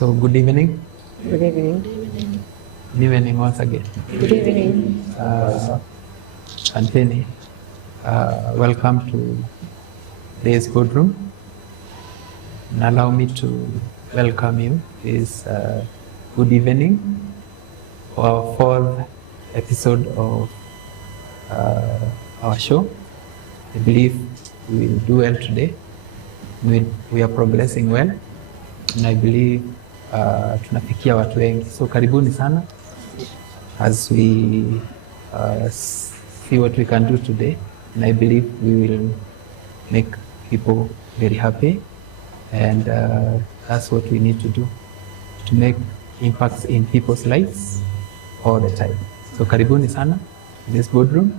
So good evening. Good evening. Good evening once again. Good evening. Anthony, welcome to today's boardroom. And allow me to welcome you this good evening for our fourth episode of our show. I believe we will do well today. We are progressing well, and I believe tunafikia watu wengi. So karibuni sana as we see what we can do today, and I believe we will make people very happy, and that's what we need to do, to make impacts in people's lives all the time. So karibuni sana in this boardroom.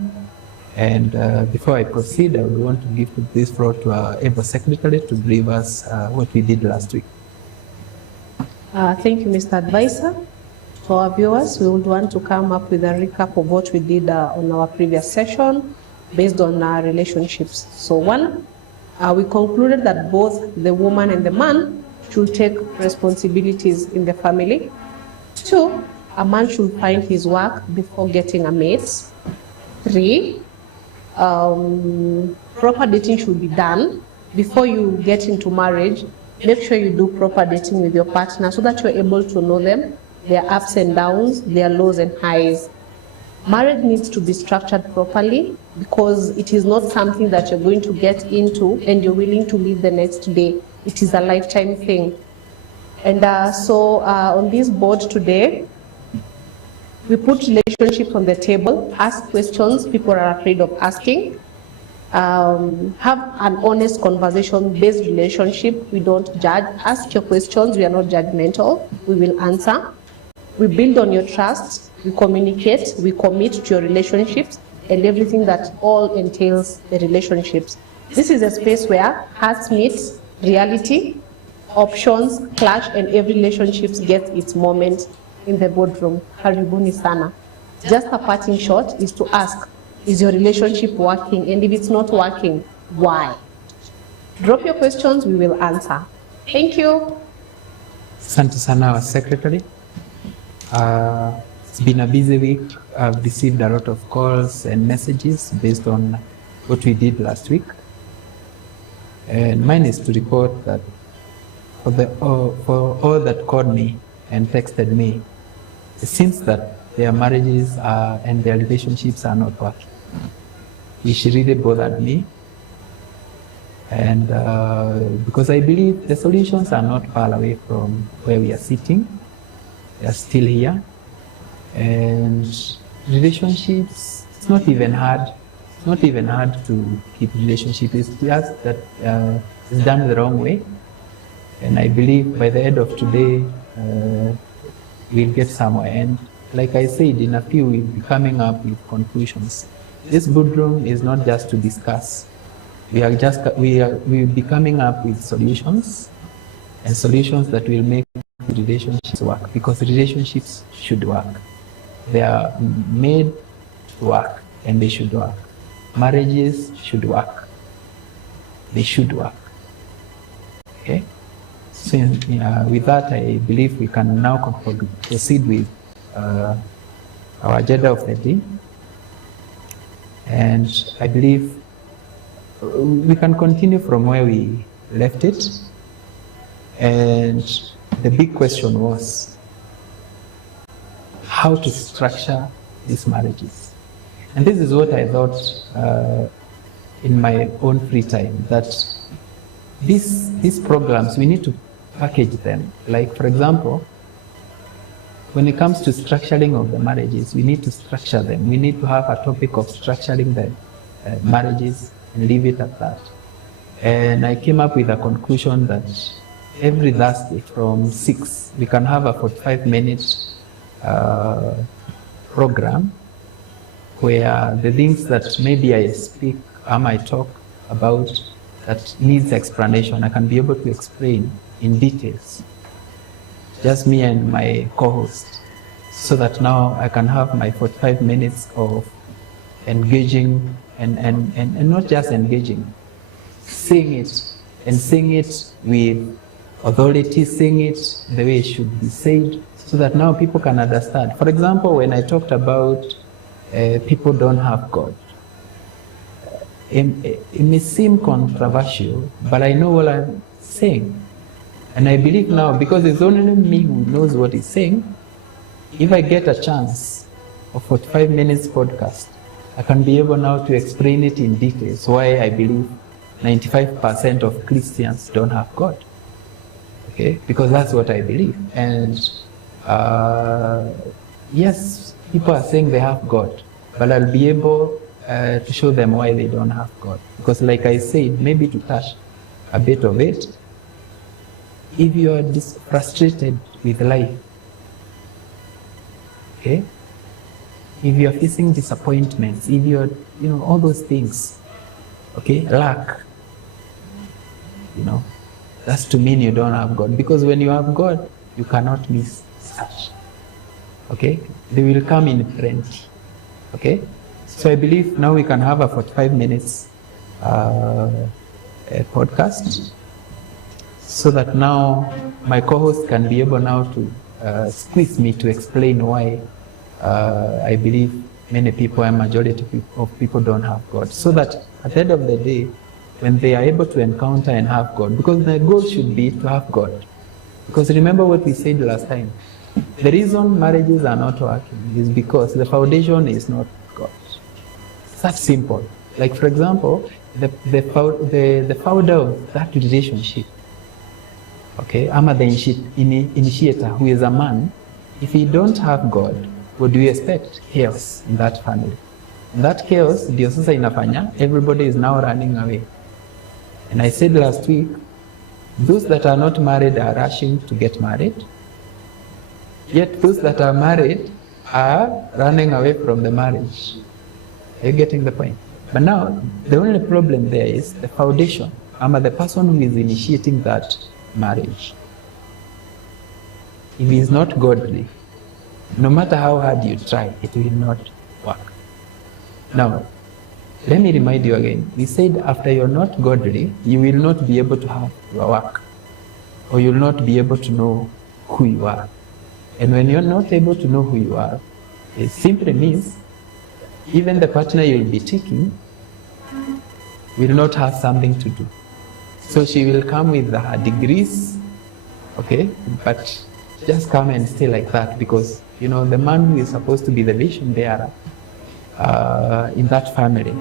And before I proceed, I would want to give this floor to our able secretary to brief us what we did last week. Thank you, Mr. Advisor. For our viewers, we would want to come up with a recap of what we did on our previous session based on our relationships. So one, we concluded that both the woman and the man should take responsibilities in the family. Two, a man should find his work before getting a mate. Three, proper dating should be done before you get into marriage. Make sure you do proper dating with your partner so that you're able to know them, their ups and downs, their lows and highs. Marriage needs to be structured properly because it is not something that you're going to get into and you're willing to leave the next day. It is a lifetime thing. And so on this board today, we put relationships on the table, ask questions people are afraid of asking, have an honest conversation-based relationship. We don't judge. Ask your questions. We are not judgmental. We will answer. We build on your trust. We communicate. We commit to your relationships and everything that all entails the relationships. This is a space where hearts meet, reality, options clash, and every relationship gets its moment in the boardroom. Karibuni sana. Just a parting shot is to ask, is your relationship working? And if it's not working, why? Drop your questions, we will answer. Thank you. Asante sana, our secretary. It's been a busy week. I've received a lot of calls and messages based on what we did last week. And mine is to report that for all that called me and texted me, it seems that their marriages and their relationships are not working, which really bothered me. And because I believe the solutions are not far away from where we are sitting, they are still here. And relationships, it's not even hard. It's not even hard to keep relationships. It's just that it's done the wrong way. And I believe by the end of today, we'll get somewhere. And like I said, in a few, we'll be coming up with conclusions. This boardroom is not just to discuss. We'll be coming up with solutions, and solutions that will make relationships work, because relationships should work. They are made to work, and they should work. Marriages should work. They should work. Okay? So with that, I believe we can now proceed with our agenda of the day. And I believe we can continue from where we left it. And the big question was how to structure these marriages. And this is what I thought in my own free time, that these programs, we need to package them. Like, for example, when it comes to structuring of the marriages, we need to structure them. We need to have a topic of structuring the marriages and leave it at that. And I came up with a conclusion that every Thursday from 6, we can have a 45-minute program where the things that maybe I speak or I talk about that needs explanation, I can be able to explain in details. Just me and my co-host, so that now I can have my 45 minutes of engaging and not just engaging, saying it with authority saying it the way it should be said, so that now people can understand. For example, when I talked about people don't have God, it may seem controversial, but I know what I'm saying. And I believe now, because it's only me who knows what he's saying, if I get a chance of 45 minutes podcast, I can be able now to explain it in details why I believe 95% of Christians don't have God. Okay? Because that's what I believe. And yes, people are saying they have God, but I'll be able to show them why they don't have God. Because like I said, maybe to touch a bit of it, if you are frustrated with life, okay, if you are facing disappointments, if you are, all those things, okay, lack, that's to mean you don't have God. Because when you have God, you cannot miss such. Okay, they will come in plenty. Okay, so I believe now we can have a 45 minutes podcast, so that now my co-host can be able now to squeeze me to explain why I believe many people and majority of people don't have God. So that at the end of the day, when they are able to encounter and have God, because the goal should be to have God. Because remember what we said last time, the reason marriages are not working is because the foundation is not God. It's that simple. Like for example, the founder of that relationship, okay, ama the initiator, who is a man, if he don't have God, what do you expect? Chaos in that family. And that chaos, ndio sasa inafanya, everybody is now running away. And I said last week, those that are not married are rushing to get married, yet those that are married are running away from the marriage. Are you getting the point? But now, the only problem there is the foundation, ama the person who is initiating that marriage. If he is not godly, no matter how hard you try, it will not work. Now, let me remind you again. We said after you're not godly, you will not be able to have your work, or you'll not be able to know who you are. And when you're not able to know who you are, it simply means even the partner you'll be taking will not have something to do. So she will come with her degrees, okay, but just come and stay like that, because the man who is supposed to be the vision bearer in that family.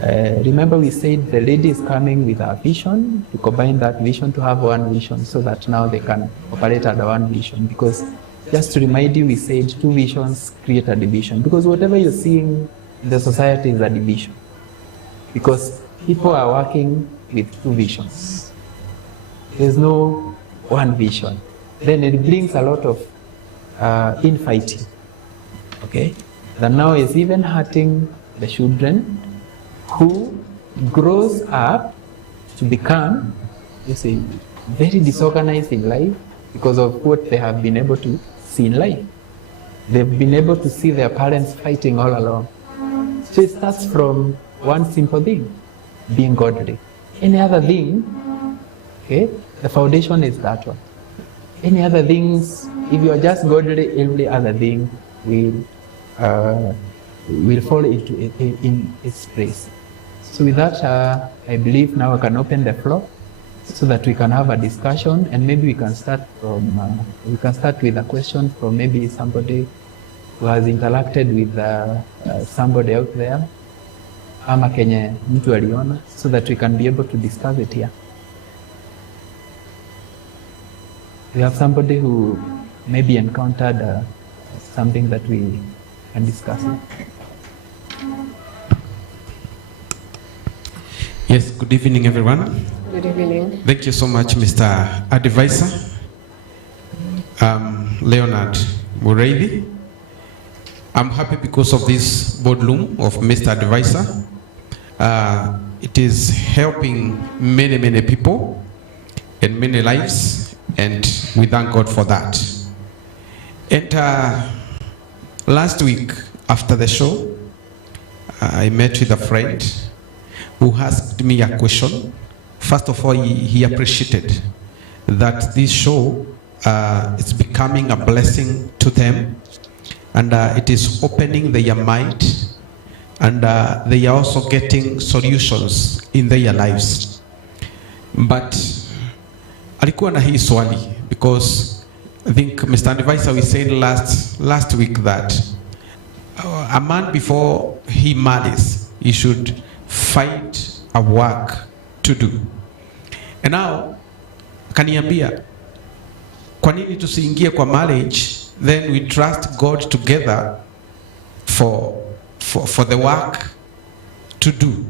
Remember we said the lady is coming with her vision, to combine that vision to have one vision, so that now they can operate under one vision. Because just to remind you, we said two visions create a division, because whatever you're seeing in the society is a division, because people are working with two visions. There's no one vision. Then it brings a lot of infighting, okay, that now is even hurting the children who grows up to become, very disorganized in life because of what they have been able to see in life. They've been able to see their parents fighting all along. So it starts from one simple thing, being godly. Any other thing, okay, the foundation is that one. Any other things, if you are just godly, every other thing will fall in its place. So with that, I believe now I can open the floor so that we can have a discussion, and maybe we can start with a question from maybe somebody who has interacted with somebody out there, ama kenye mtu aliona, so that we can be able to discuss it here. We have somebody who maybe encountered something that we can discuss. Yes, good evening, everyone. Good evening. Thank you so much, Mr. Advisor, Leonard Mureithi. I'm happy because of this boardroom of Mr. Advisor. It is helping many, many people and many lives, and we thank God for that. And last week, after the show, I met with a friend who asked me a question. First of all, he appreciated that this show is becoming a blessing to them, and it is opening their mind, and they are also getting solutions in their lives. But alikuwa na hii swali, because I think Mr. Advisor, we said last week that a man before he marries, he should find a work to do. And now kaniambia, kwa nini tusiingie kwa marriage, then we trust God together for the work to do,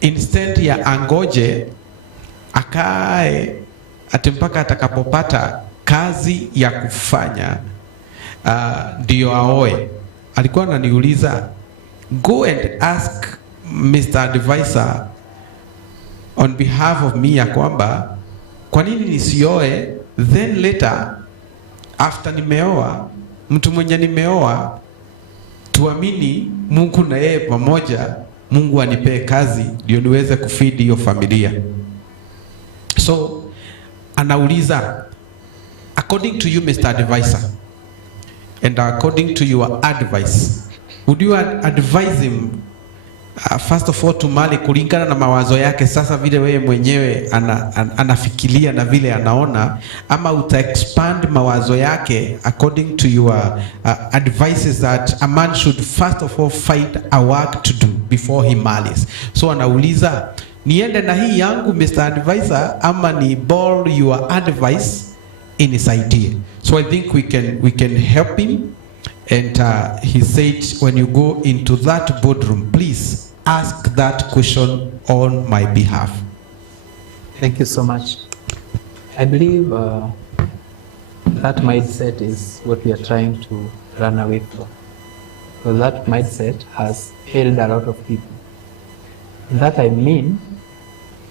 instead ya angoje akae ati mpaka atakapopata kazi ya kufanya ndio aoe. Alikuwa ananiuliza, go and ask Mr. Advisor on behalf of me ya kwamba kwa nini nisioe, then later after nimeoa, mtu mwenye nimeoa tuamini Mungu na yeye pamoja, Mungu anipee kazi ndio niweze kufeed hiyo familia. So anauliza, according to you Mr. Advisor, and according to your advice, would you advise him first of all to marry kulingana na mawazo yake sasa vile wewe mwenyewe anafikiria na vile anaona, ama uta expand mawazo yake according to your advices that a man should first of all find a work to do before he marries? So anauliza, niende na hii yangu Mr. Advisor ama ni borrow your advice in his idea? So I think we can help him. And he said, when you go into that boardroom, please ask that question on my behalf. Thank you so much. I believe that mindset is what we are trying to run away from. Because that mindset has failed a lot of people. And that I mean,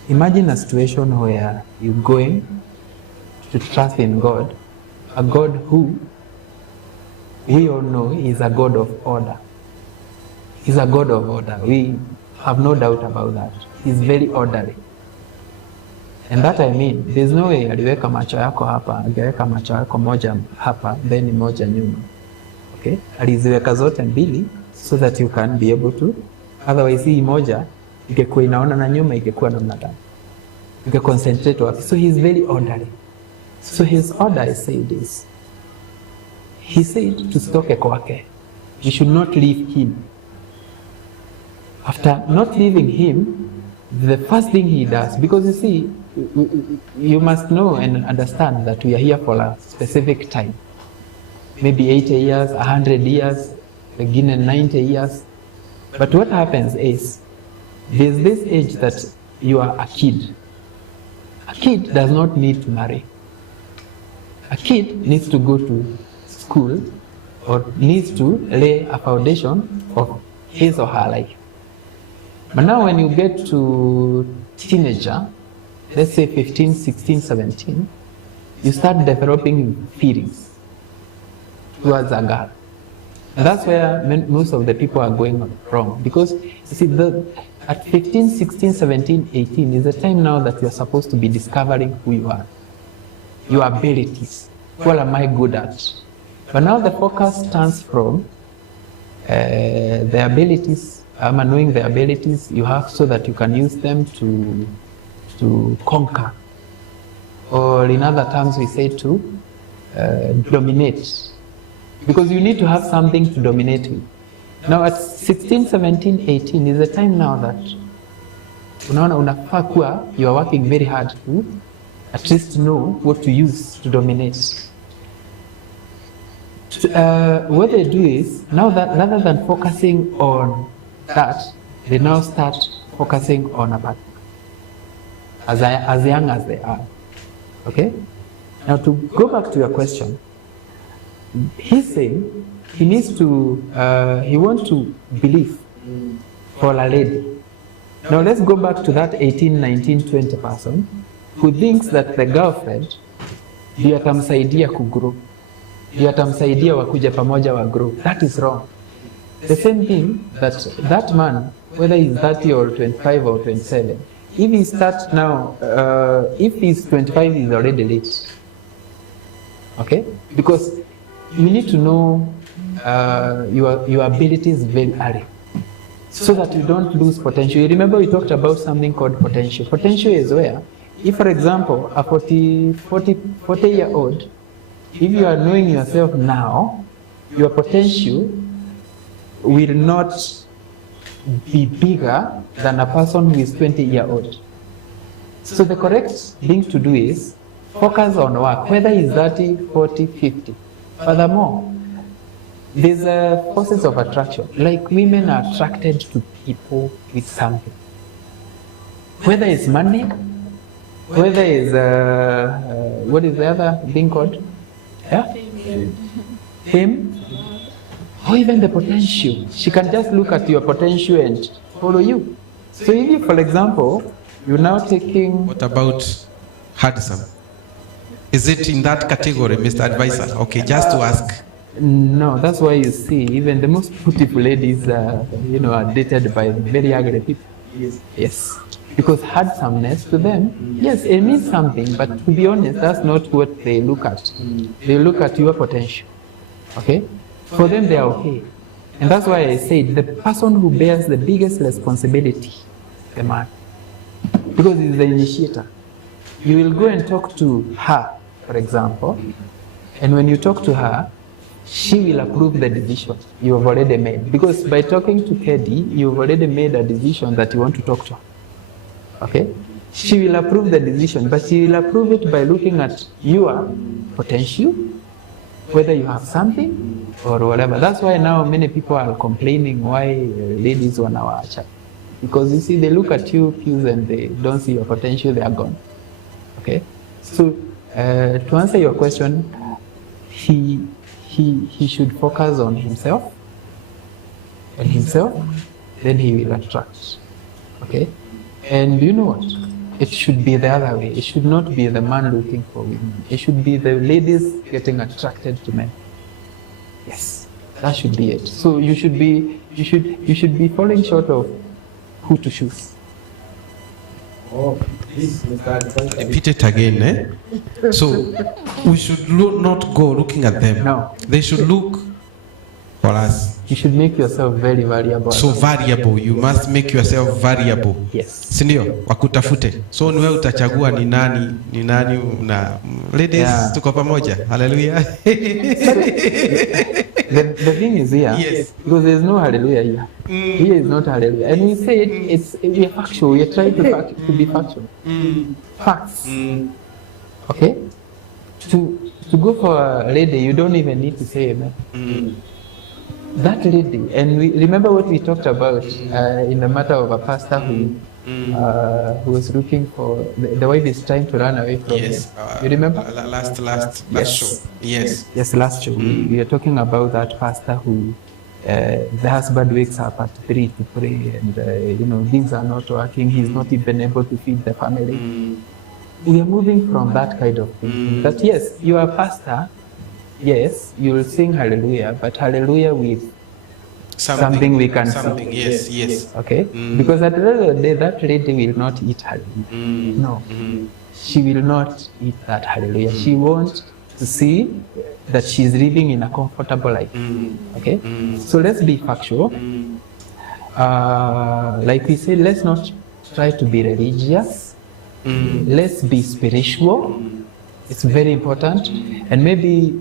imagine a situation where you're going to trust in God, a God who we all know is a God of order. He's a God of order. We have no doubt about that. He's very orderly. And that I mean, there's no way aliweka macho yako hapa, angeweka macho yako moja hapa, then moja nyuma. Okay? Aliziweka zote mbili so that you can be able to, otherwise hii moja ingekuwa inaona na nyuma ingekuwa namna gani? Concentrate wapi? So he's very orderly. So his order, I say this. He said tusitoke kwake. We should not leave him. After not leaving him, the first thing he does, because you see, you must know and understand that we are here for a specific time. Maybe 80 years, 100 years, again 90 years. But what happens is, there's this age that you are a kid. A kid does not need to marry. A kid needs to go to school or needs to lay a foundation of his or her life. But now when you get to teenager, let's say 15, 16, 17, you start developing feelings towards a girl. And that's where most of the people are going wrong. Because you see, at 15, 16, 17, 18 is the time now that you're supposed to be discovering who you are, your abilities. What am I good at? But now the focus turns from the abilities, knowing the abilities you have so that you can use them to conquer. Or in other terms we say to dominate. Because you need to have something to dominate with. Now at 16, 17, 18 is the time now that unaona unafaa kuwa you are working very hard to at least know what to use to dominate. What they do is, now that rather than focusing on that, they now start focusing on a partner as young as they are. Okay? Now to go back to your question, he's saying he needs to, he wants to believe for a lady. Now let's go back to that 18, 19, 20 person who thinks that the girlfriend ndio atamsaidia kugrow, ndio atamsaidia wakuja pamoja wa grow. That is wrong. The same thing that man, whether he's 30 or 25 or 27, if he starts now, if he's 25, he's already late. Okay? Because you need to know your abilities very early, so that you don't lose potential. You remember we talked about something called potential. Potential is where, if for example, a 40-year-old, if you are knowing yourself now, your potential will not be bigger than a person who is 20-year-old. So the correct thing to do is focus on work, whether it's 30, 40, 50. Furthermore, there's forces of attraction. Like women are attracted to people with something. Whether it's money, whether it's, what is the other thing called? Yeah? Fame, or even the potential. She can just look at your potential and follow you. So if you, for example, you're now taking... What about handsome? Is it in that category, Mr. Advisor? Okay, just to ask. No, that's why you see even the most beautiful ladies, are dated by very ugly people. Yes. Because handsomeness to them, yes, it means something, but to be honest, that's not what they look at. They look at your potential. Okay? For them, they are okay. And that's why I said the person who bears the biggest responsibility, the man, because he's the initiator. You will go and talk to her, for example, and when you talk to her, she will approve the decision you have already made. Because by talking to Kedi, you've already made a decision that you want to talk to her. Okay? She will approve the decision, but she will approve it by looking at your potential, whether you have something or whatever. That's why now many people are complaining why ladies want our child. Because you see, they look at you and they don't see your potential, they are gone. Okay? So, to answer your question, he should focus on himself, then he will attract. Okay? And you know what? It should be the other way. It should not be the man looking for women. It should be the ladies getting attracted to men. Yes, that should be it. So you should be falling short of who to choose. Oh, please, Repeat it again, eh? So we should not go looking at them. No. They should look for us. You should make yourself very variable. So variable, you must make yourself variable. Yes. Si ndio? Wakutafute. So ni wewe utachagua ni nani na ladies, Yeah. tuko pamoja. Hallelujah. The thing is here, Yes. because there's no hallelujah here. Here is not hallelujah. And we say we are factual. We are trying to be factual. Facts. Okay? To go for a lady, you don't even need to say amen. That lady, and we remember what we talked about in the matter of a pastor who was looking for, the wife is trying to run away from him. You remember? Last Yes. show. Yes. Yes, last show. We are talking about that pastor who, the husband wakes up at 3 to pray and, things are not working. He's not even able to feed the family. We are moving from that kind of thing. That yes, you are a pastor, yes, you will sing hallelujah, but hallelujah with something we can something, sing. yes. Okay? Because at the end of the day, that lady will not eat hallelujah. No. She will not eat that hallelujah. She wants to see that she's living in a comfortable life. Okay? So let's be factual. Like we said, let's not try to be religious. Let's be spiritual. It's very important. And maybe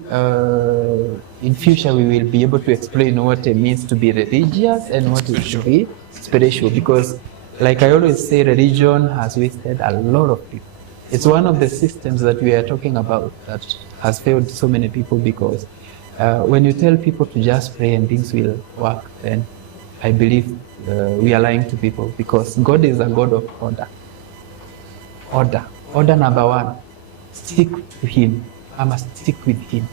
in future we will be able to explain what it means to be religious and what it is to be spiritual. Because like I always say, religion has wasted a lot of people. It's one of the systems that we are talking about that has failed so many people, because when you tell people to just pray and things will work, then I believe we are lying to people, because God is a God of order. Order number one, stick to Him. I must stick with Him.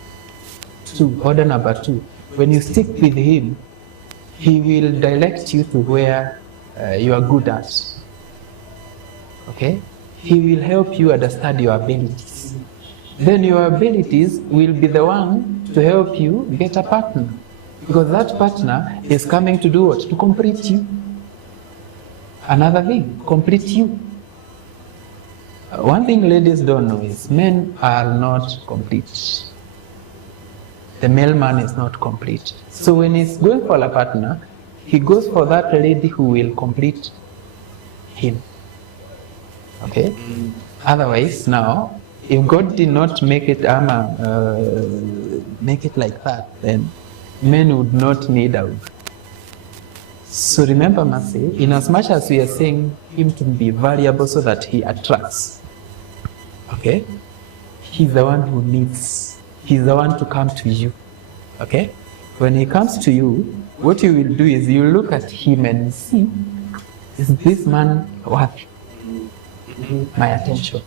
Order number two, when you stick with Him, He will direct you to where you are good at. Okay? He will help you understand your abilities. Then your abilities will be the one to help you get a partner. Because that partner is coming to do what? To complete you. Another thing, complete you. One thing ladies don't know is men are not complete. The male man is not complete. So when he's going for a partner, he goes for that lady who will complete him. Okay? Otherwise, now, if God did not make it make it like that, then men would not need a wife. So remember, Mercy, in as much as we are saying him to be valuable so that he attracts, okay, he's the one who needs, he's the one to come to you, okay? When he comes to you, what you will do is you look at him and see, is this man worth my attention?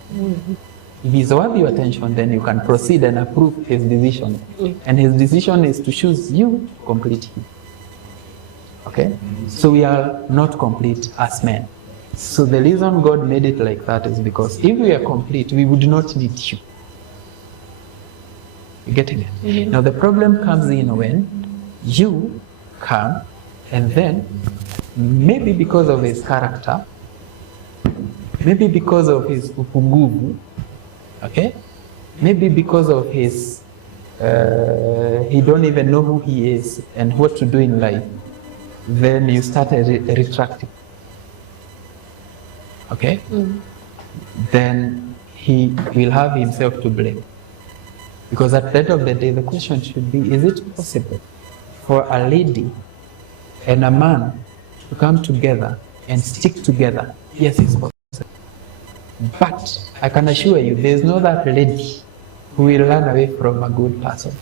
If he's worth your attention, then you can proceed and approve his decision. And his decision is to choose you to complete him. Okay? So we are not complete as men. So the reason God made it like that is because if we are complete, we would not need you. You getting it? Now the problem comes in when you come and then maybe because of his character, maybe because of his upunguvu, okay? Maybe because of his, he don't even know who he is and what to do in life. Then you start retracting, okay? Then he will have himself to blame. Because at the end of the day, the question should be, is it possible for a lady and a man to come together and stick together? Yes, it's possible. But I can assure you, there's no that lady who will run away from a good person.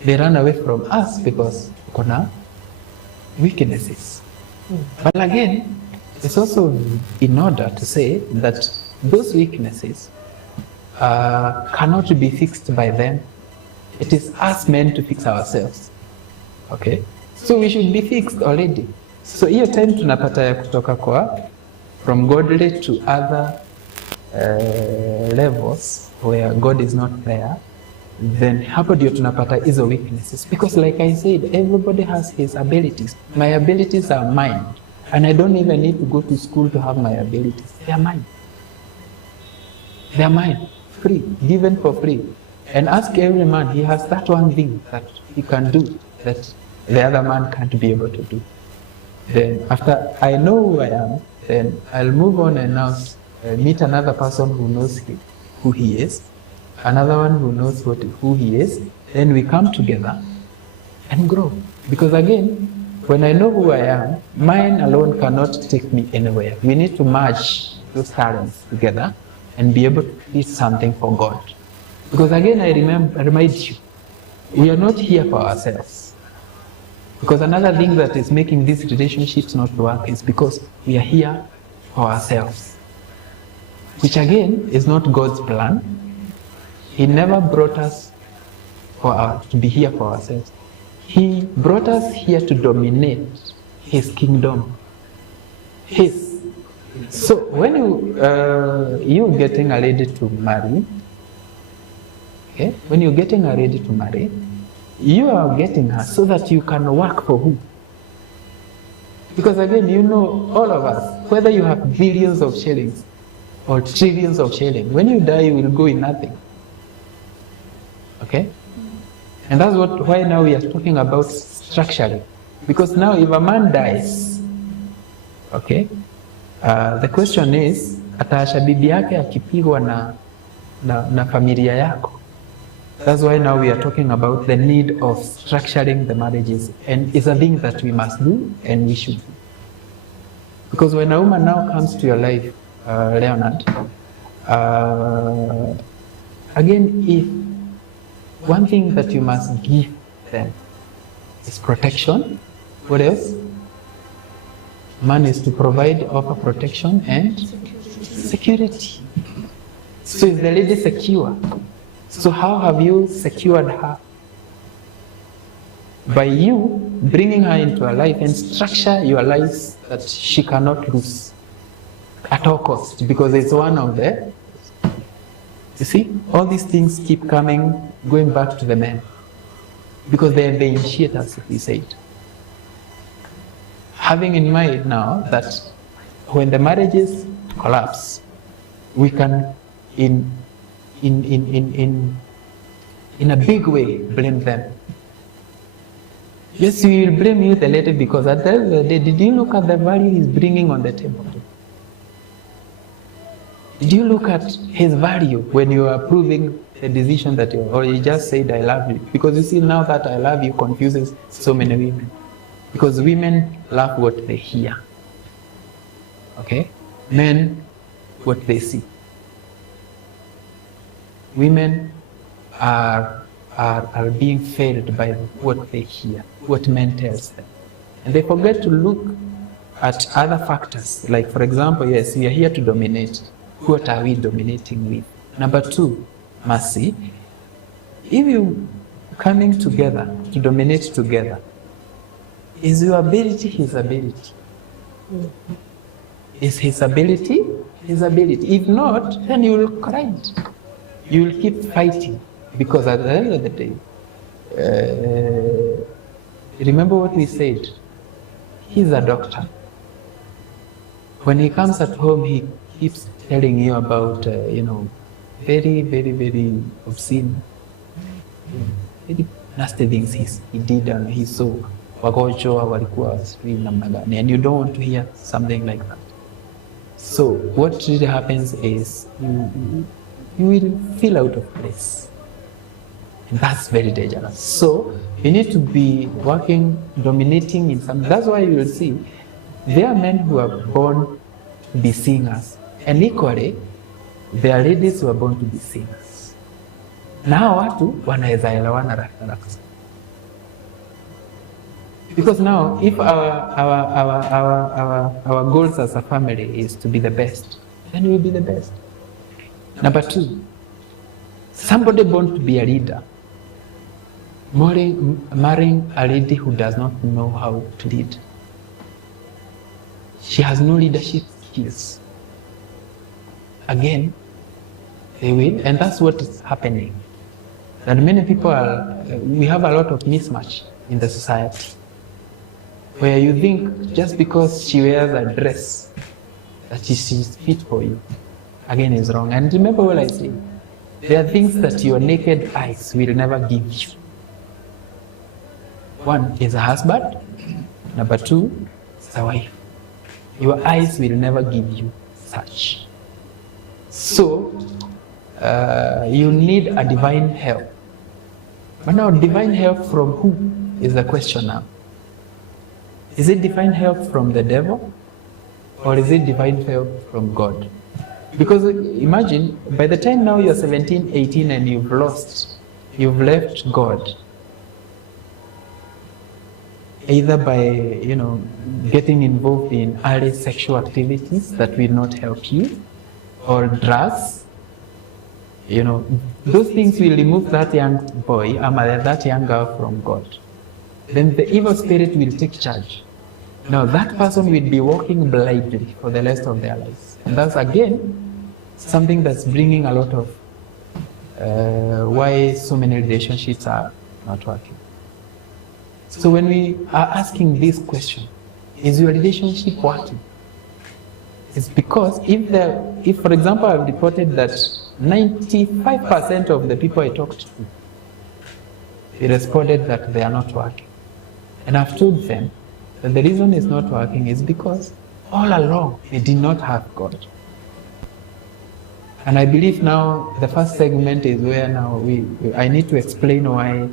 They run away from us because kuna weaknesses. But again, it's also in order to say that those weaknesses cannot be fixed by them. It is us men to fix ourselves. Okay? So we should be fixed already. So hiyo time tunapata ya kutoka kwa from godly to other levels where God is not there, then hapo ndio tunapata hizo weaknesses. Because like I said, everybody has his abilities. My abilities are mine. And I don't even need to go to school to have my abilities. They are mine. They are mine. Free. Given for free. And ask every man, he has that one thing that he can do that the other man can't be able to do. Then after I know who I am, then I'll move on and now meet another person who knows who he is, another one who knows who he is, then we come together and grow. Because again, when I know who I am, mine alone cannot take me anywhere. We need to merge those talents together and be able to create something for God. Because again, I remind you, we are not here for ourselves. Because another thing that is making these relationships not work is because we are here for ourselves. Which again is not God's plan. He never brought us to be here for ourselves. He brought us here to dominate His kingdom. His. So when you're getting a lady to marry, okay, when you're getting a lady to marry, you are getting her so that you can work for who? Because again, you know, all of us, whether you have billions of shillings or trillions of shillings, when you die, you will go in nothing. Okay? And that's why now we are talking about structuring. Because now if a man dies, okay, the question is, ataasha bibi yake akipigwa na familia yako. That's why now we are talking about the need of structuring the marriages, and it's a thing that we must do and we should do. Because when a woman now comes to your life, Leonard, again, if one thing that you must give them is protection, what else? Man is to provide, offer protection and security. So is the lady secure? So how have you secured her? By you bringing her into your life and structure your life that she cannot lose at all costs, because it's one of the, you see, all these things keep coming, going back to the men, because they are the initiators, we said. Having in mind now that when the marriages collapse, we can, in a big way, blame them. Yes, we will blame you the later, because at the end of the day, did you look at the value he's bringing on the table? Did you look at his value when you are approving the decision that you, or you just said, I love you? Because you see, now that I love you confuses so many women. Because women love what they hear. Okay? Men, what they see. Women are being failed by what they hear, what men tells them. And they forget to look at other factors. Like, for example, yes, we are here to dominate. What are we dominating with? Number two, mercy. If you coming together to dominate together, is your ability his ability? Is his ability his ability? If not, then you will cry. You will keep fighting, because at the end of the day, remember what we said, he's a doctor. When he comes at home, he keeps telling you about, very, very, very obscene, very nasty things he did and he saw. Wagonjwa walikuwa sijui namna gani, and you don't want to hear something like that. So what really happens is you will feel out of place, and that's very dangerous. So you need to be working, dominating in some. That's why you will see there are men who are born to be singers, and equally there are ladies who are born to be singers. Now watu wanaweza elewana haraka. Because now, if our goals as a family is to be the best, then we'll be the best. Number two, somebody born to be a leader, marrying a lady who does not know how to lead. She has no leadership skills. Again, they will, and that's what is happening. That many people we have a lot of mismatch in the society, where you think just because she wears a dress that she's fit for you, again, is wrong. And remember what I say, there are things that your naked eyes will never give you. One is a husband. Number two is a wife. Your eyes will never give you such. So you need a divine help. But now, divine help from who is the question now? Is it divine help from the devil, or is it divine help from God? Because imagine, by the time now you're 17, 18 and you've left God, either by, getting involved in early sexual activities that will not help you, or drugs, those things will remove that young boy, that young girl from God. Then the evil spirit will take charge. Now that person will be walking blindly for the rest of their lives. And that's again something that's bringing a lot of why so many relationships are not working. So when we are asking this question, is your relationship working? It's because if for example, I've reported that 95% of the people I talked to, they responded that they are not working. And I've told them that the reason it's not working is because all along they did not have God. And I believe now the first segment is where now I need to explain why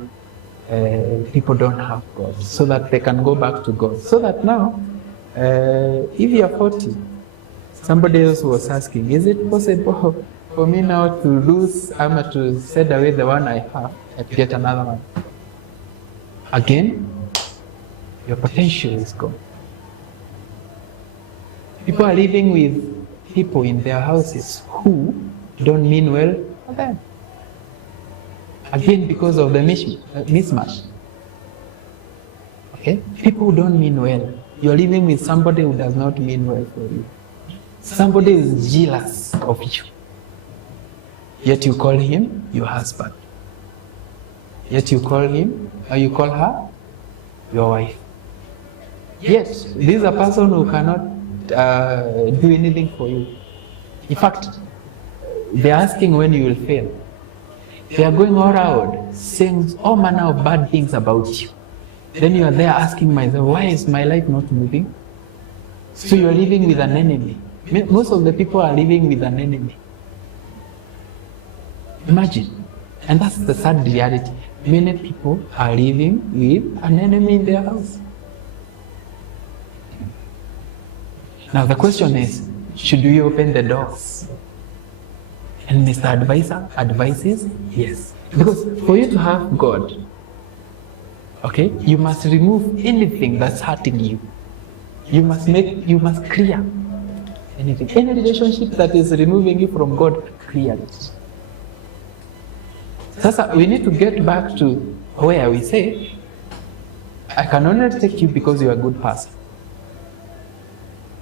people don't have God, so that they can go back to God. So that now, if you are 40, somebody else was asking, is it possible for me now to lose, to send away the one I have and get another one? Again, your potential is gone. People are living with people in their houses who don't mean well for them. Again, because of the mismatch. Okay? People who don't mean well. You're living with somebody who does not mean well for you. Somebody is jealous of you. Yet you call him your husband. Yet you call him, or you call her your wife. Yet, this is a person who cannot do anything for you. In fact, they're asking when you will fail. They are going all around saying all manner of bad things about you. Then you are there asking myself, why is my life not moving? So you are living with an enemy. Most of the people are living with an enemy. Imagine. And that's the sad reality. Many people are living with an enemy in their house. Now the question is, should we open the doors? And Mr. Advisor advises, yes. Because for you to have God, okay, you must remove anything that's hurting you. You must clear anything. Any relationship that is removing you from God, clear it. Sasa, we need to get back to where we say, I can only take you because you are a good person.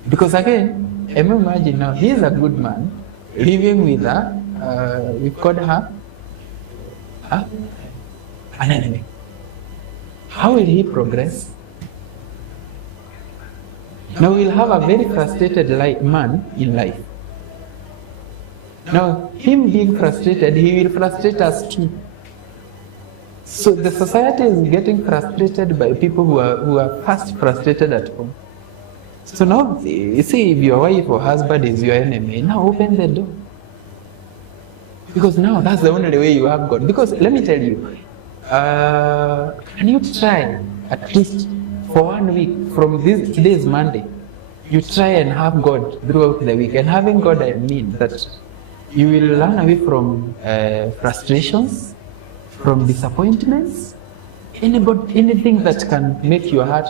Because again, imagine now, he is a good man, living with we called her an enemy. How will he progress? Now we'll have a very frustrated man in life. Now, him being frustrated, he will frustrate us too. So the society is getting frustrated by people who are first frustrated at home. So now, you see, if your wife or husband is your enemy, now open the door. Because now that's the only way you have God. Because let me tell you, can you try at least for 1 week from today is Monday, you try and have God throughout the week. And having God, I mean that you will run away from frustrations, from disappointments, anything that can make your heart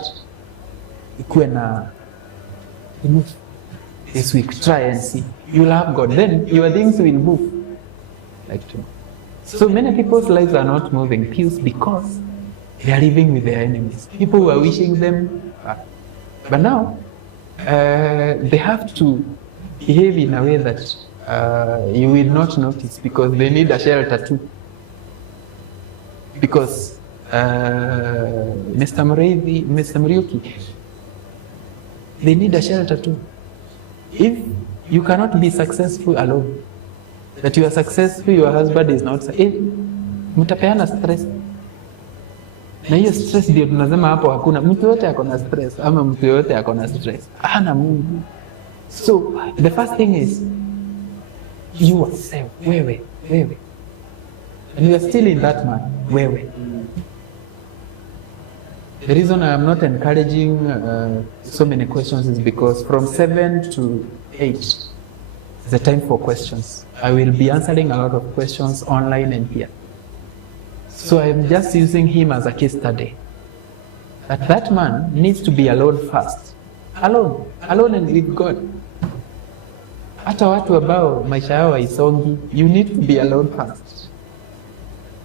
move. This week, try and see. You will have God. Then your things will move. Like tomorrow. So many people's lives are not moving because they are living with their enemies. People who are wishing them back. But now, they have to behave in a way that you will not notice because they need a shelter too. Because Mr. Muriuki, they need a shelter too. If you cannot be successful alone, that you are successful, your husband is not, mtapeana stress. Na hiyo stress ndio tunasema hapo hakuna mtu yote akona stress ama mtu yote akona stress. Hana Mungu. So the first thing is yourself, wewe. And you are still in that man, wewe. The reason I am not encouraging so many questions is because from 7 to 8 is the time for questions. I will be answering a lot of questions online and here. So I am just using him as a case study. That man needs to be alone first. Alone and with God. Hata watu ambao maisha yao haisongi, you need to be alone first.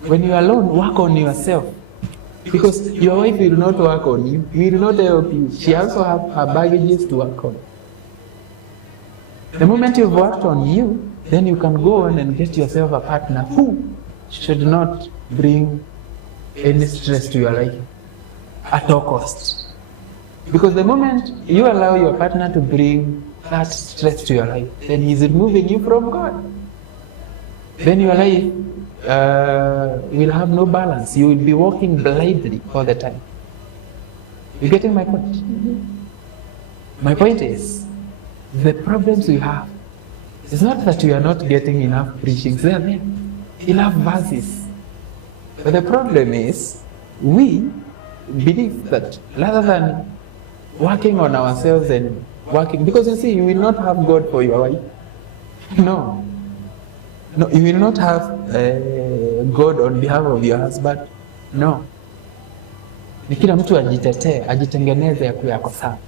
When you are alone, work on yourself. Because your wife will not work on you, will not help you. She also has her baggages to work on. The moment you've worked on you, then you can go on and get yourself a partner who should not bring any stress to your life at all costs. Because the moment you allow your partner to bring that stress to your life, then he's removing you from God. Then your life will have no balance. You will be walking blindly all the time. You getting my point? Mm-hmm. My point is, the problems we have, it's not that we are not getting enough preachings. They are there, enough verses. But the problem is, we believe that rather than working on ourselves and working, because you see, you will not have God for your wife. No, you will not have God on behalf of your husband. No. Ni kila mtu ajitetee, ajitengeneze yako sawa.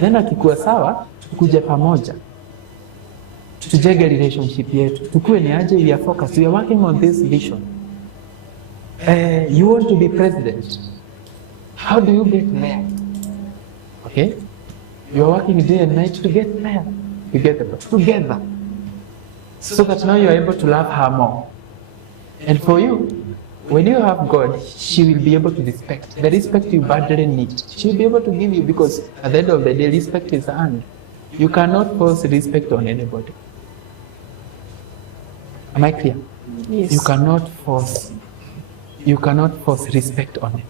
Then akikuwa sawa, tukuje pamoja. Tujenge relationship yetu. Tukue ni aje, we are focused. We are working on this vision. You want to be president. How do you get there? Okay? You are working day and night to get there. You get there together. So that now you are able to love her more. And for you, when you have God, she will be able to respect. The respect you badly need, she will be able to give you, because at the end of the day, respect is earned. You cannot force respect on anybody. Am I clear? Yes. You cannot force respect on it.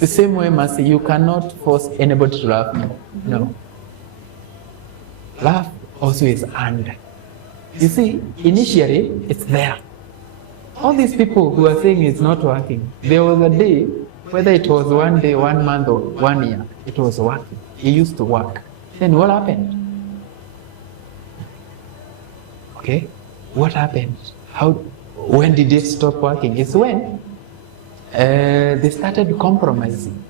The same way, Mercy, you cannot force anybody to love you. No. Love also is earned. You see, initially, it's there. All these people who are saying it's not working, there was a day, whether it was 1 day, 1 month, or 1 year, it was working. It used to work. Then what happened? Okay? What happened? When did it stop working? It's when they started compromising.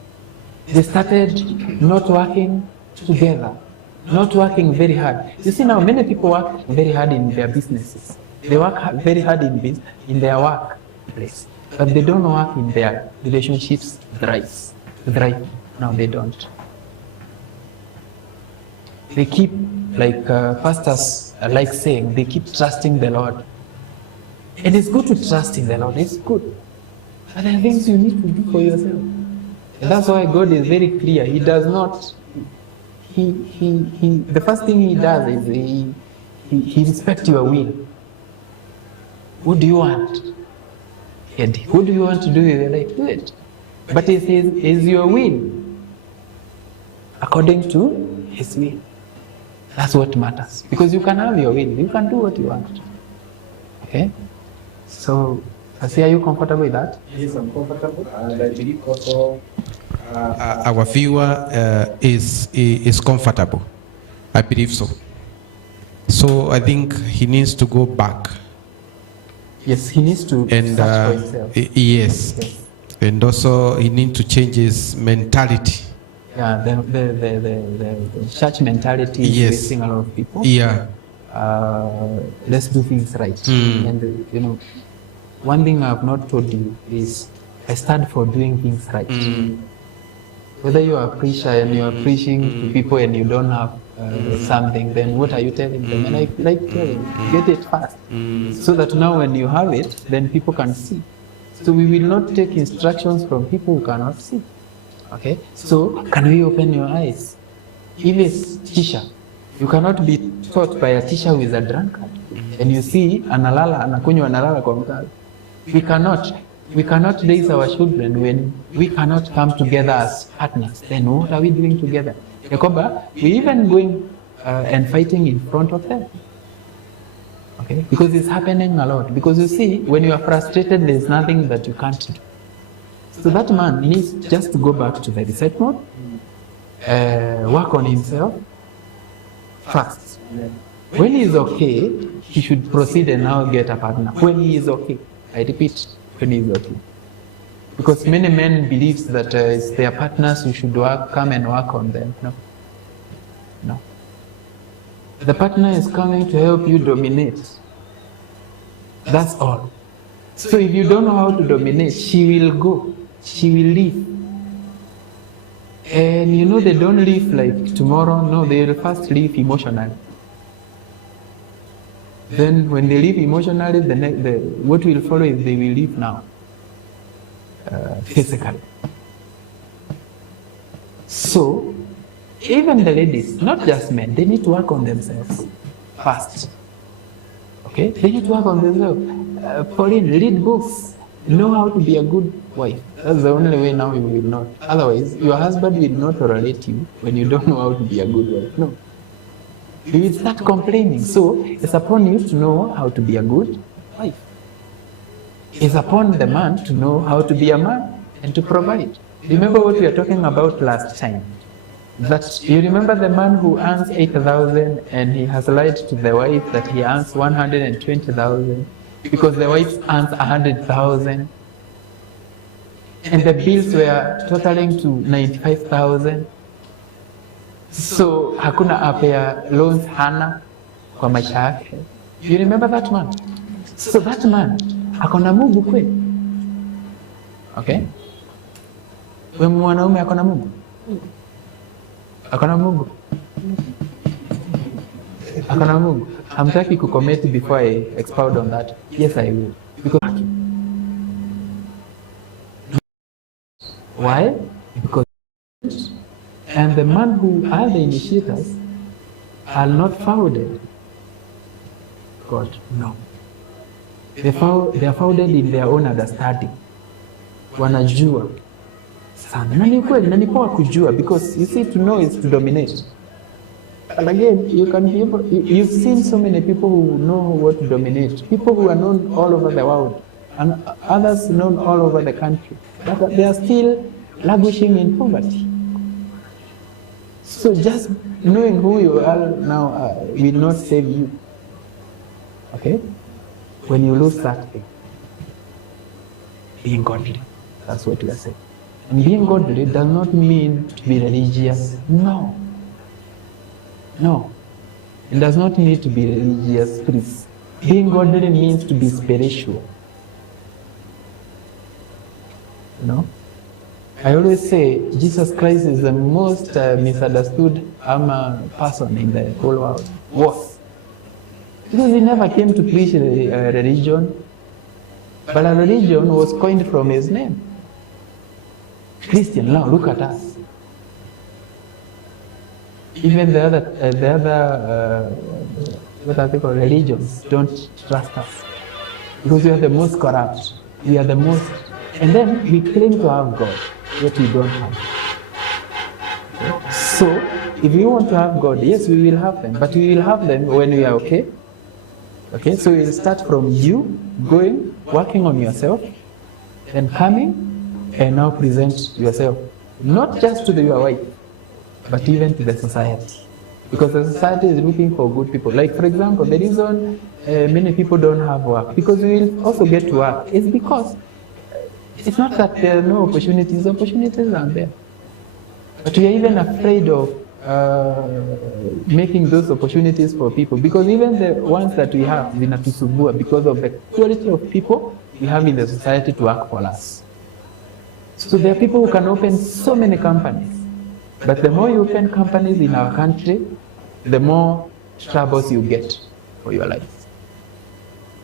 They started not working together, not working very hard. You see now, many people work very hard in their businesses. They work very hard in their workplace, but they don't work in their relationships thrive. No, they don't. They keep, like pastors like saying, they keep trusting the Lord. And it's good to trust in the Lord, it's good. But there are things you need to do for yourself. And that's why God is very clear. He does not, the first thing he does is he respects your will. What do you want? And what do you want to do with your life? Do it. But it is your will, according to his will. That's what matters. Because you can have your will. You can do what you want. Okay? So, Asi, are you comfortable with that? Yes, I'm comfortable. And I believe also our viewer is comfortable. I believe so. So I think he needs to go back. Yes, he needs to And search for himself. yes. And also he needs to change his mentality. Yeah, the church mentality is Yes. wasting a lot of people. Yeah. Let's do things right. And you know, one thing I have not told you is I stand for doing things right. Whether you are a preacher and you are preaching to people and you don't have something, then what are you telling them? And I like telling, get it fast, so that now when you have it, then people can see. So we will not take instructions from people who cannot see. Okay? So can we open your eyes? If it's teacher, you cannot be taught by a teacher who is a drunkard. And you see, anakunywa analala kwa mtaro. We cannot raise our children when we cannot come together as partners. Then what are we doing together? We even going and fighting in front of them. Okay? Because it's happening a lot. Because you see, when you are frustrated, there's nothing that you can't do. So that man needs just to go back to the reset mode, work on himself first. When he is okay, he should proceed and now get a partner. When he is okay, I repeat, when he is okay. Because many men believe that it's their partners who should come and work on them. No. The partner is coming to help you dominate. That's all. So if you don't know how to dominate, she will go. She will leave. And you know, they don't leave like tomorrow. No, they will first leave emotionally. Then when they leave emotionally, what will follow is they will leave now, physically. So even the ladies, not just men, they need to work on themselves first. Okay? They need to work on themselves. Pauline, read books. Know how to be a good wife. That's the only way now you will not. Otherwise, your husband will not tolerate you when you don't know how to be a good wife. No. You will start complaining. So it's upon you to know how to be a good wife. It's upon the man to know how to be a man and to provide. Remember what we were talking about last time. That you remember the man who earns 8,000 and he has lied to the wife that he earns 120,000 because the wife earns 100,000 and the bills were totaling to 95,000. So hakuna apea loans hana kwa maisha yake. You remember that man? So that man akona Mungu kweli. Okay? Wewe mwanaume akona Mungu? Akona Mungu? Akona Mungu? Hamtaki kucomment before I expound on that. Yes, I will. Because why? Because and the man who are the initiators are not founded. God, no. They are founded in their own understanding. Wanajua sana. Na ni kweli, na ni poa kujua, because you see, to know is to dominate. And again, you can be able, you've seen so many people who know what to dominate. People who are known all over the world, and others known all over the country. But they are still languishing in poverty. So just knowing who you are now will not save you. Okay? When you lose that thing, being godly, that's what we are saying. And being godly does not mean to be religious. No. No. It does not need to be religious, please. Being godly means to be spiritual. You know? I always say Jesus Christ is the most misunderstood person in the whole world. Was. Because he never came to preach a religion, but a religion was coined from his name. Christian, now look at us. Even the other what are they called, religions don't trust us. Because we are the most corrupt. We are the most, and then we claim to have God, yet we don't have. Okay? So, if we want to have God, yes, we will have them, but we will have them when we are okay. Okay, so we'll start from you, going, working on yourself, and coming, and now present yourself, not just to your wife, but even to the society. Because the society is looking for good people. Like, for example, the reason many people don't have work, because we will also get to work, is because it's not that there are no opportunities are there. But we are even afraid of making those opportunities for people, because even the ones that we have zinatusubua because of the quality of people we have in the society to work for us. So there are people who can open so many companies, but the more you open companies in our country, the more troubles you get for your life.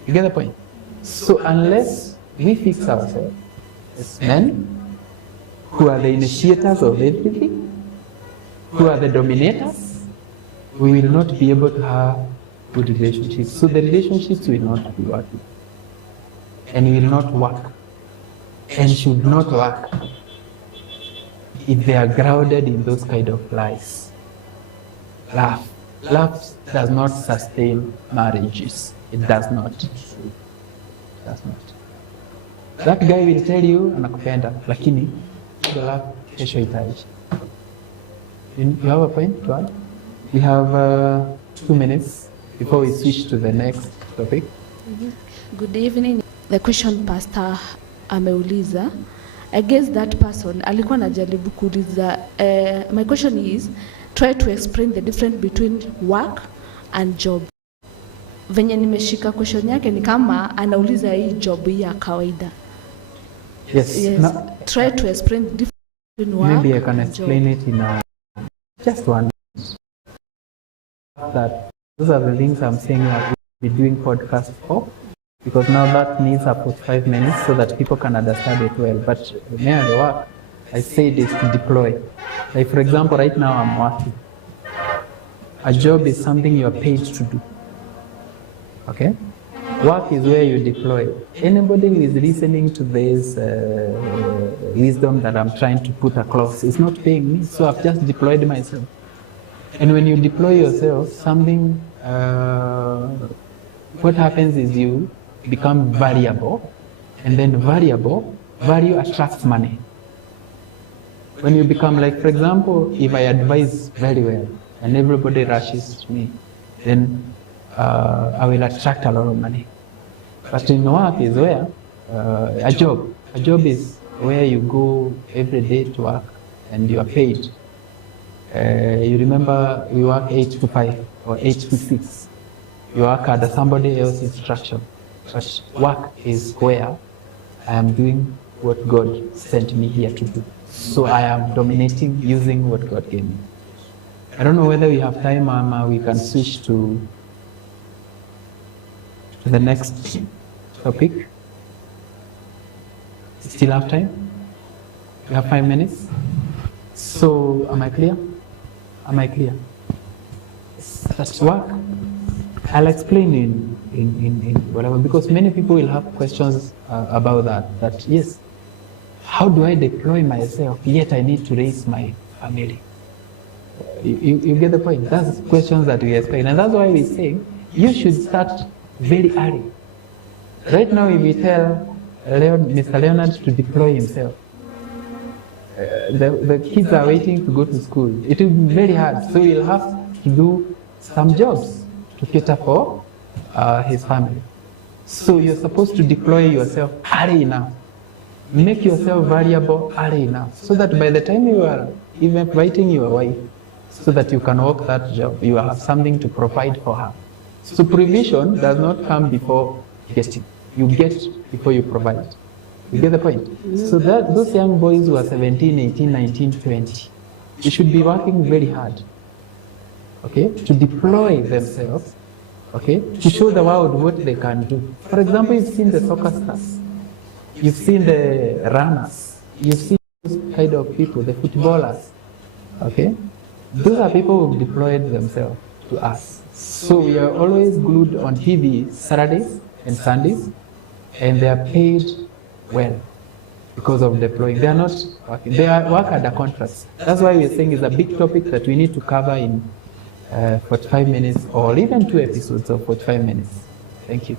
You get the point? So unless we fix ourselves as men who are the initiators of everything, who are the dominators, we will not be able to have good relationships. So the relationships will not be working, and will not work, and should not work if they are grounded in those kind of lies. Love does not sustain marriages. It does not. It does not. That guy will tell you anakupenda, lakini the love kesho itaisha. You have a point to add? We have 2 minutes before we switch to the next topic. Good evening. The question Pastor ameuliza, I guess that person alikuwa anajaribu kuuliza, my question is, try to explain the difference between work and job. Venye nimeshika question yake ni kama anauliza hii job ya kawaida. Yes. No, try to explain the difference between work. Maybe I can explain it in just one minute. That those are the things I'm saying I'll be doing podcast for, because now that needs about 5 minutes so that people can understand it well. But mainly work, I said, is to deploy. Like, for example, right now I'm working. A job is something you are paid to do. Okay? Work is where you deploy. Anybody who is listening to this wisdom that I'm trying to put across is not paying me, so I've just deployed myself. And when you deploy yourself, something, what happens is you become variable, and then value attracts money. When you become, like, for example, if I advise very well and everybody rushes to me, then I will attract a lot of money. But in work is where a job is where you go every day to work and you are paid. You remember we work 8 to 5 or 8 to 6. You work under somebody else's instruction. But work is where I am doing what God sent me here to do. So I am dominating using what God gave me. I don't know whether we have time, or we can switch to the next topic. Still have time? We have 5 minutes. So am I clear? Am I clear? That's work I'll explain in whatever, because many people will have questions about that. That yes, how do I deploy myself, yet I need to raise my family? You get the point? That's questions that we expect. And that's why we say you should start very early. Right now, if we tell Mr. Leonard to deploy himself, the kids are waiting to go to school. It will be very hard. So he'll have to do some jobs to cater for his family. So you're supposed to deploy yourself early enough. Make yourself valuable early enough, so that by the time you are even inviting your wife, so that you can work that job, you have something to provide for her. So provision does not come before getting. You get before you provide. You get the point? So that those young boys who are 17, 18, 19, 20, they should be working very hard, okay, to deploy themselves, okay, to show the world what they can do. For example, you've seen the soccer stars, you've seen the runners, you've seen those kind of people, the footballers, okay? Those are people who deployed themselves to us. So we are always glued on TV Saturdays and Sundays, and they are paid well because of deploying. They are not working. They are work under contracts. That's why we're saying it's a big topic that we need to cover in 45 minutes or even 2 episodes of 45 minutes. Thank you.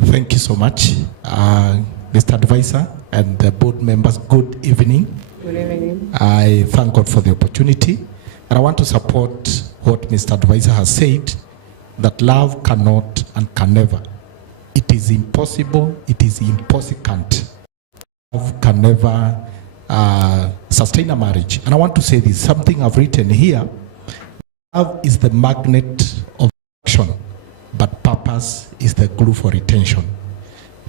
Thank you so much, Mr. Advisor and the board members. Good evening. Good evening. I thank God for the opportunity, and I want to support what Mr. Advisor has said, that love cannot and can never. It is impossible, it is impossible. Love can never sustain a marriage. And I want to say this, something I've written here. Love is the magnet of action, but purpose is the glue for retention.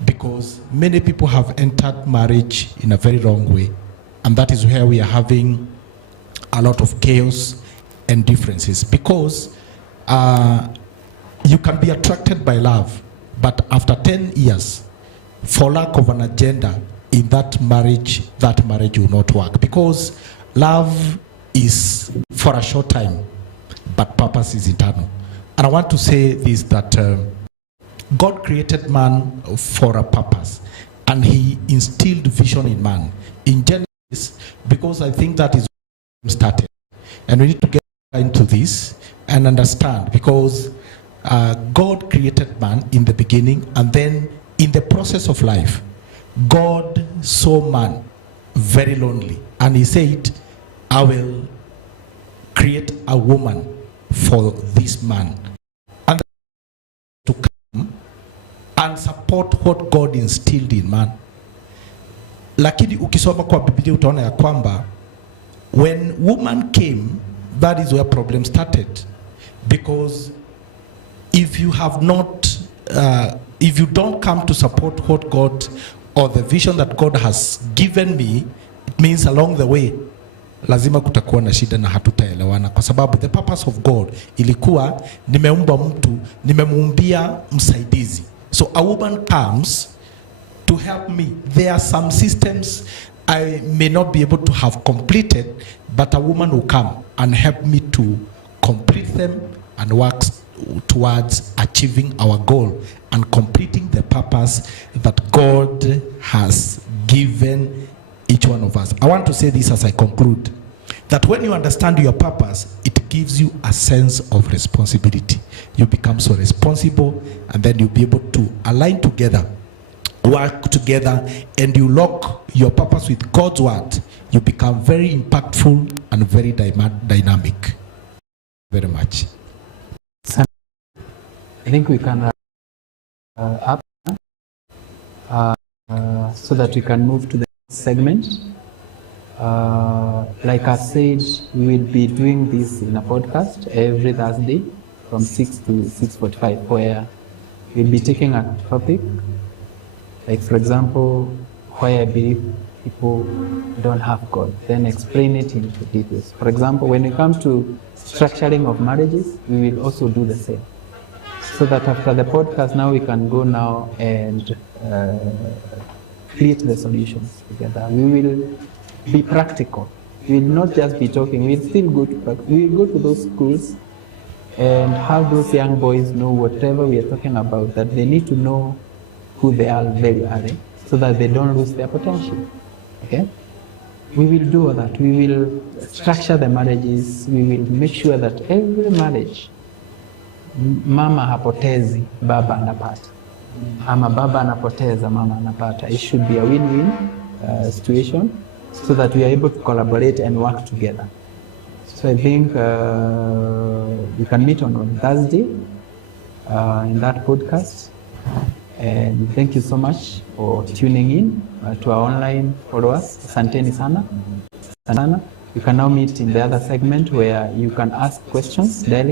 Because many people have entered marriage in a very wrong way, and that is where we are having a lot of chaos and differences. Because you can be attracted by love, but after 10 years, for lack of an agenda in that marriage will not work. Because love is for a short time, but purpose is eternal. And I want to say this, that God created man for a purpose, and he instilled vision in man. In Genesis, because I think that is where it started. And we need to get into this and understand, because God created man in the beginning, and then in the process of life, God saw man very lonely, and he said, I will create a woman for this man, and to come and support what God instilled in man. Lakini ukisoma kwa Biblia utaona ya kwamba when woman came, that is where problem started. Because if you have not, if you don't come to support what God or the vision that God has given me, it means along the way lazima kutakuwa na shida na hatutaelewana, kwa sababu the purpose of God ilikuwa nimeumba mtu, nimemuumbia msaidizi. So a woman comes to help me. There are some systems I may not be able to have completed, but a woman will come and help me to complete them and work towards achieving our goal and completing the purpose that God has given each one of us. I want to say this as I conclude, that when you understand your purpose, it gives you a sense of responsibility. You become so responsible, and then you'll be able to align together, work together, and you lock your purpose with God's word. You become very impactful and very dynamic. Very much. I think we can up so that we can move to the next segment. Like I said, we will be doing this in a podcast every Thursday from 6 to 6:45, where we'll be taking a topic, like for example, why I believe people don't have God, then explain it into details. For example, when it comes to structuring of marriages, we will also do the same. So that after the podcast, now we can go now and create the solutions together. We will be practical. We will not just be talking, we'll still go to practice. We will go to those schools and have those young boys know whatever we are talking about, that they need to know who they are very early so that they don't lose their potential. Okay? We will do all that. We will structure the marriages. We will make sure that every marriage, mama hapotezi, baba anapata. Ama baba anapoteza, mama anapata. It should be a win-win situation so that we are able to collaborate and work together. So I think we can meet on Thursday in that podcast. And thank you so much for tuning in to our online followers. Asanteni sana. You can now meet in the other segment where you can ask questions directly.